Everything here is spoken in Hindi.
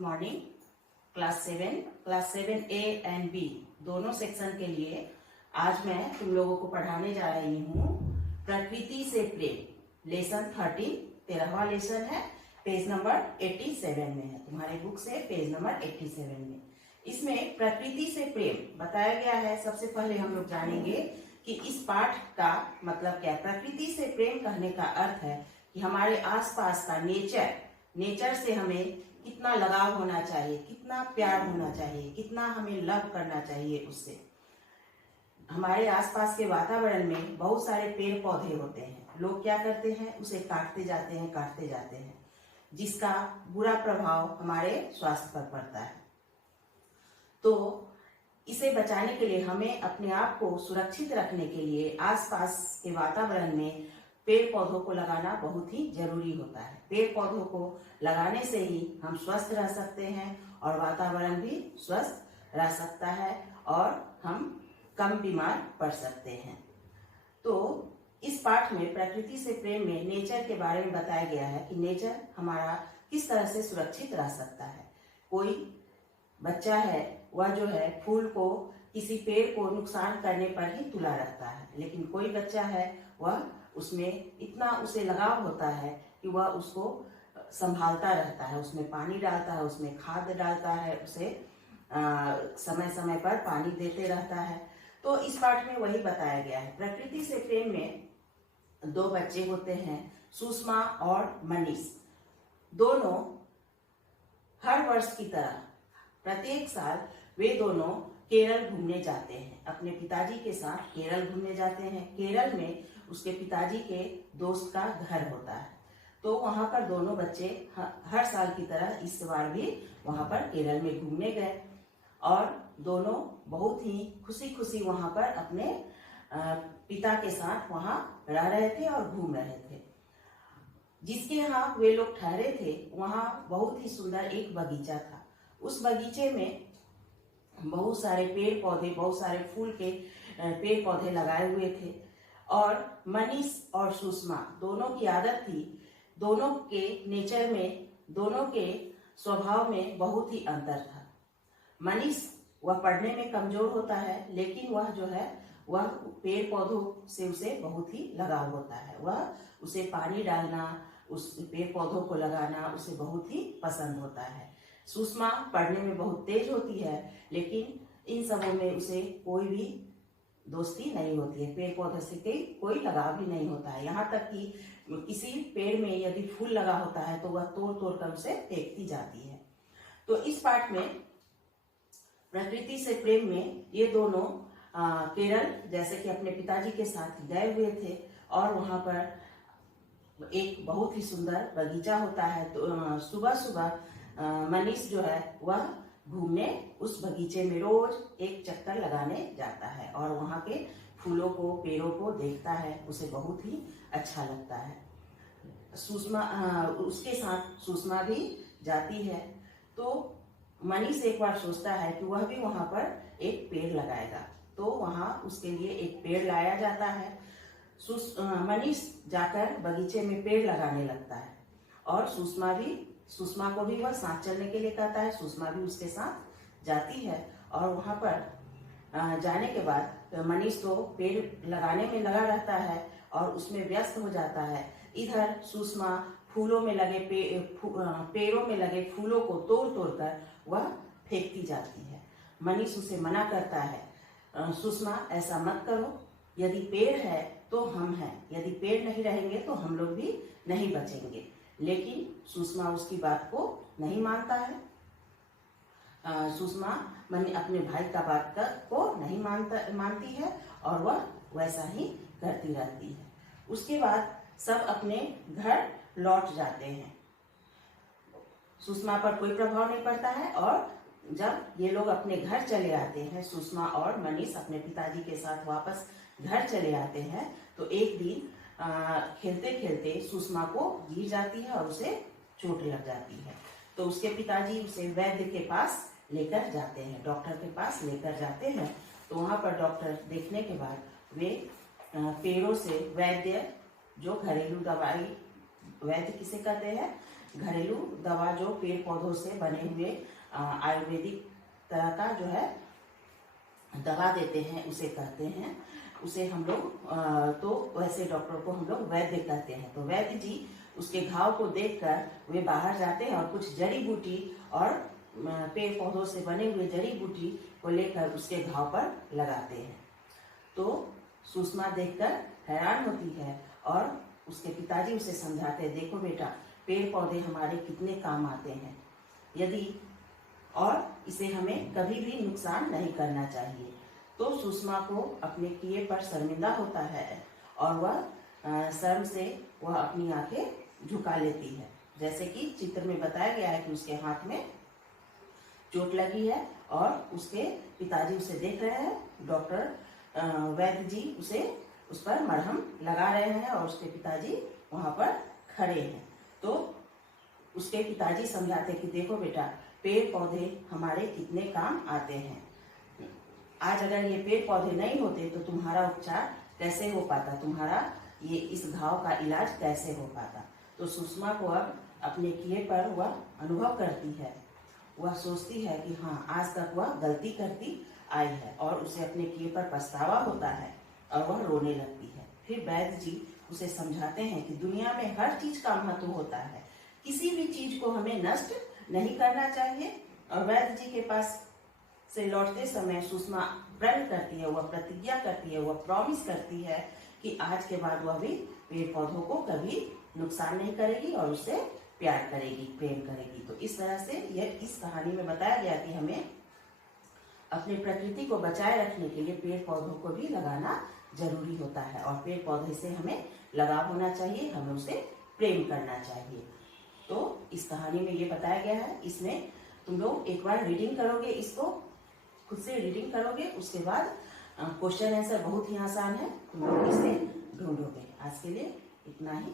Morning. Class 7A and B दोनों सेक्शन के लिए आज मैं तुम लोगों को पढ़ाने जा रही हूँ प्रकृति से प्रेम। लेसन 13 13वां लेसन है। पेज नंबर 87 में है, तुम्हारे बुक से पेज नंबर 87 में। इसमें प्रकृति से प्रेम बताया गया है। सबसे पहले हम लोग जानेंगे कि इस पाठ का मतलब क्या है। प्रकृति से प्रेम कहने का अर्थ है कि हमारे आसपास का नेचर से हमें कितना लगाव होना चाहिए, कितना प्यार होना चाहिए, कितना हमें लव करना चाहिए उससे। हमारे आसपास के वातावरण में बहुत सारे पेड़ पौधे होते हैं। लोग क्या करते हैं, उसे काटते जाते हैं, जिसका बुरा प्रभाव हमारे स्वास्थ्य पर पड़ता है। तो इसे बचाने के लिए हमें अपने आप को सुरक्षित रखने के लिए आसपास के वातावरण में पेड़ पौधों को लगाना बहुत ही जरूरी होता है। पेड़ पौधों को लगाने से ही हम स्वस्थ रह सकते हैं और वातावरण भी स्वस्थ रह सकता है और हम कम बीमार पड़ सकते हैं। तो इस पाठ में प्रकृति से प्रेम में नेचर के बारे में बताया गया है कि नेचर हमारा किस तरह से सुरक्षित रह सकता है। कोई बच्चा है, वह जो है फूल को किसी पेड़ को नुकसान करने पर ही तुला रखता है, लेकिन कोई बच्चा है वह उसमें इतना उसे लगाव होता है कि वह उसको संभालता रहता है, उसमें पानी डालता है, उसमें खाद डालता है, उसे समय समय पर पानी देते रहता है। तो इस पाठ में वही बताया गया है। प्रकृति से प्रेम में दो बच्चे होते हैं, सुषमा और मनीष। दोनों हर वर्ष की तरह प्रत्येक साल वे दोनों केरल घूमने जाते हैं। अपने पिताजी के साथ केरल घूमने जाते हैं। केरल में उसके पिताजी के दोस्त का घर होता है, तो वहां पर दोनों बच्चे हर साल की तरह इस बार भी वहां पर केरल में घूमने गए और दोनों बहुत ही खुशी खुशी वहां पर अपने पिता के साथ वहां रह रहे थे और घूम रहे थे। जिसके यहाँ वे लोग ठहरे थे वहां बहुत ही सुंदर एक बगीचा था। उस बगीचे में बहुत सारे पेड़ पौधे, बहुत सारे फूल के पेड़ पौधे लगाए हुए थे और मनीष और सुषमा दोनों की आदत थी। दोनों के नेचर में, दोनों के स्वभाव में बहुत ही अंतर था। मनीष वह पढ़ने में कमजोर होता है, लेकिन वह जो है वह पेड़ पौधों से उसे बहुत ही लगाव होता है। वह उसे पानी डालना, उस पेड़ पौधों को लगाना उसे बहुत ही पसंद होता है। सुषमा पढ़ने में बहुत तेज होती है, लेकिन इन सबों में उसे कोई भी दोस्ती नहीं होती है। पेड़ पौधे से कोई लगाव भी नहीं होता है। यहाँ तक कि किसी पेड़ में यदि फूल लगा होता है तो वह तोड़ तोड़ कर उसे फेंकती जाती है। तो इस पाठ में प्रकृति से प्रेम में ये दोनों केरल जैसे कि अपने पिताजी के साथ गए हुए थे और वहां पर एक बहुत ही सुंदर बगीचा होता है। तो सुबह सुबह मनीष जो है वह घूमने उस बगीचे में रोज एक चक्कर लगाने जाता है और वहां के फूलों को, पेड़ों को देखता है, उसे बहुत ही अच्छा लगता है। सुषमा उसके साथ सुषमा भी जाती है। तो मनीष एक बार सोचता है कि वह भी वहां पर एक पेड़ लगाएगा, तो वहां उसके लिए एक पेड़ लाया जाता है। मनीष जाकर बगीचे में पेड़ लगाने लगता है और सुषमा को भी वह साथ चलने के लिए कहता है। सुषमा भी उसके साथ जाती है और वहां पर जाने के बाद मनीष तो पेड़ लगाने में लगा रहता है और उसमें व्यस्त हो जाता है। इधर सुषमा फूलों में लगे पेड़ों में लगे फूलों को तोड़ तोड़ कर वह फेंकती जाती है। मनीष उसे मना करता है, सुषमा ऐसा मत करो, यदि पेड़ है तो हम हैं, यदि पेड़ नहीं रहेंगे तो हम लोग भी नहीं बचेंगे। लेकिन सुषमा उसकी बात को नहीं मानता है। सुषमा अपने भाई का बात को नहीं मानती है और वह वैसा ही करती रहती है। उसके बाद सब अपने घर लौट जाते हैं। सुषमा पर कोई प्रभाव नहीं पड़ता है और जब ये लोग अपने घर चले आते हैं, सुषमा और मनीष अपने पिताजी के साथ वापस घर चले आते हैं, तो एक दिन खेलते खेलते सुषमा को गिर जाती है और उसे चोट लग जाती है। तो उसके पिताजी उसे वैद्य के पास लेकर जाते हैं, डॉक्टर के पास लेकर जाते हैं। तो वहां पर डॉक्टर देखने के बाद वे पेड़ों से वैद्य, जो घरेलू दवाई वैद्य किसे कहते हैं, घरेलू दवा जो पेड़ पौधों से बने हुए आयुर्वेदिक तरह का जो है दवा देते हैं उसे कहते हैं। उसे हम लोग तो वैसे डॉक्टर को हम लोग वैद्य कहते हैं। तो वैद्य जी उसके घाव को देखकर वे बाहर जाते हैं और कुछ जड़ी बूटी और पेड़ पौधों से बने हुए जड़ी बूटी को लेकर उसके घाव पर लगाते हैं। तो सुषमा देखकर हैरान होती है और उसके पिताजी उसे समझाते हैं, देखो बेटा, पेड़ पौधे हमारे कितने काम आते हैं, यदि और इसे हमें कभी भी नुकसान नहीं करना चाहिए। तो सुषमा को अपने किए पर शर्मिंदा होता है और वह शर्म से वह अपनी आंखें झुका लेती है। जैसे कि चित्र में बताया गया है कि उसके हाथ में चोट लगी है और उसके पिताजी उसे देख रहे हैं। डॉक्टर वैद्य जी उस पर मरहम लगा रहे हैं और उसके पिताजी वहां पर खड़े हैं। तो उसके पिताजी समझाते कि देखो बेटा, पेड़ पौधे हमारे कितने काम आते हैं। आज अगर ये पेड़ पौधे नहीं होते तो तुम्हारा उपचार कैसे हो पाता, तुम्हारा ये इस घाव का इलाज कैसे हो पाता। तो सुषमा को अब अपने किए पर वह अनुभव करती है। वह सोचती है कि हाँ, आज तक वह गलती करती आई है और उसे अपने किए पर पछतावा होता है और वह रोने लगती है। फिर वैद्य जी उसे समझाते हैं कि दुनिया में हर चीज का महत्व होता है, किसी भी चीज को हमें नष्ट नहीं करना चाहिए। और वैद्य जी के पास से लौटते समय सुषमा प्रण करती है, वह प्रतिज्ञा करती है, वह प्रॉमिस करती है कि आज के बाद वह भी पेड़ पौधों को कभी नुकसान नहीं करेगी और उससे प्यार करेगी, प्रेम करेगी। तो इस तरह से यह इस कहानी में बताया गया कि हमें अपने प्रकृति को बचाए रखने के लिए पेड़ पौधों को भी लगाना जरूरी होता है और पेड़ पौधे से हमें लगाव होना चाहिए, हमें उसे प्रेम करना चाहिए। तो इस कहानी में ये बताया गया है। इसमें तुम लोग एक बार रीडिंग करोगे, इसको खुद से रीडिंग करोगे, उसके बाद क्वेश्चन आंसर बहुत ही आसान है, तुम लोग इसे ढूंढोगे। आज के लिए इतना ही।